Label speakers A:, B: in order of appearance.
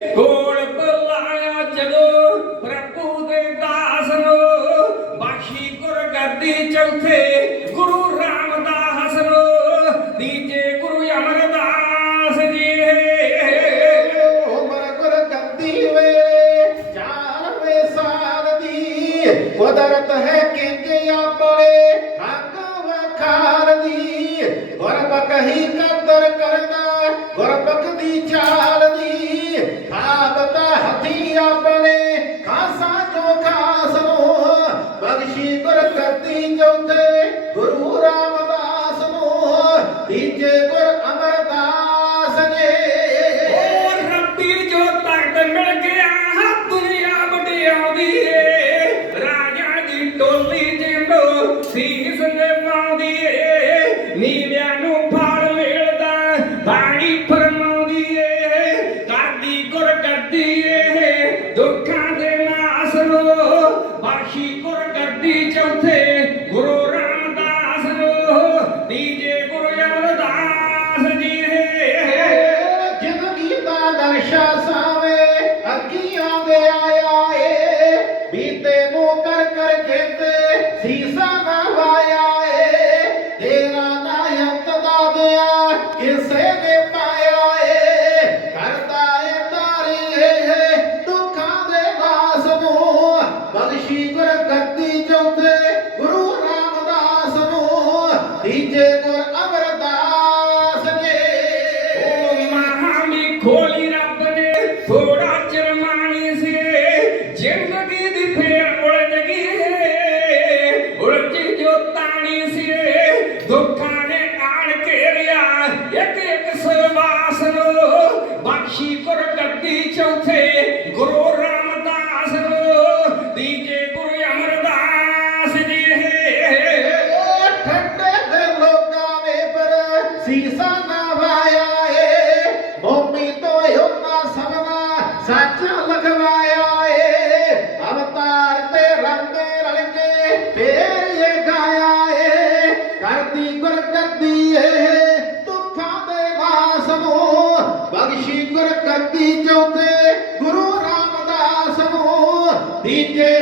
A: ਕੋਲ ਬੁਲਾਇਆ ਜਦੋਂ ਪ੍ਰਭੂ ਦੇ ਦਾਸ ਨੂੰ, ਬਾਖੀ ਗੁਰ ਗੱਦੀ ਚੌਥੇ ਗੁਰੂ ਰਾਮਦਾਸ ਨੂੰ ਤੀਜੇ ਗੁਰੂ ਅਮਰਦਾਸ ਜੀ
B: ਉਮਰ ਗੁਰ ਗੱਦੀ ਵੇਲੇ ਚਾਰਵੇਂ ਸਾਲ ਦੀ, ਕੁਦਰਤ ਹੈ ਕਿੰਜ ਆਪਣੇ ਹੱਕ ਵਖਾਰ ਦੀ। ਗੁਰਬਕ ਹੀ ਨੂੰ ਤੀਜੇ ਗੁਰ ਅਮਰਦਾਸ ਜੀ
A: ਓ ਰੱਬੀ ਜੋ ਤਖਤ ਮਿਲ ਗਿਆ, ਦੁਨੀਆ ਵਡਿਆਉਂਦੀ ਏ। ਰਾਜਾ ਦੀ ਟੋਲੀ ਜਿੰਦੋ ਸੀਸ ਨਿਭਾਉਂਦੀ ਏ। ਨੀਵਿਆਂ ਨੂੰ ਫਾੜ ਵੇਲਦਾ, ਬਾਣੀ ਫਰਮਾਉਂਦੀ ਏ। ਕਰਦੀ ਗੁਰ ਕਰਦੀ ਏ, ਦੁੱਖਾਂ ਦੇ ਨਾਸ ਨੂੰ ਬਾਖੀ ਗੁਰ ਕਰਦੀ ਚੌਥੇ
B: ਅੱਖੀਆਂ ਦੇ ਆਇਆ ਏ, ਬੀਤੇ ਨੂੰ ਕਰ ਕਰ ਜਿੱਤੇ ਸੀਸਾ ਨਾ ਵਾਇਆ ਏ। ਤੇਰਾ ਨਾ ਅੰਤ ਦਾ ਦਿਆ ਕਿਸੇ ਨੇ ਪਾਇਆ ਏ। ਕਰਦਾ ਏ ਤਾਰੀ ਏ, ਦੁੱਖਾਂ ਦੇ ਨਾਸ ਨੂੰ ਬਖਸ਼ੀ ਗੁਰ ਗੱਦੀ ਚੌਥੇ ਗੁਰੂ ਰਾਮਦਾਸ ਨੂੰ ਤੀਜੇ
A: ਕੋ ਚੌਥੇ ਗੁਰੂ ਰਾਮਦਾਸ ਦੀਜੇ ਗੁਰੂ ਅਮਰਦਾਸ ਜੀ।
B: ਉਹ ਠੰਡੇ ਦੇ ਲੋਕਾਂ ਨੇ ਪਰ ਸੀਸਾ ਨਾ ਵਾਇਆ ਏ। ਭੂਮੀ ਤੋਂ ਉਹਨਾਂ ਸਭਨਾ ਸੱਚ ਲਗਵਾਇਆ DJ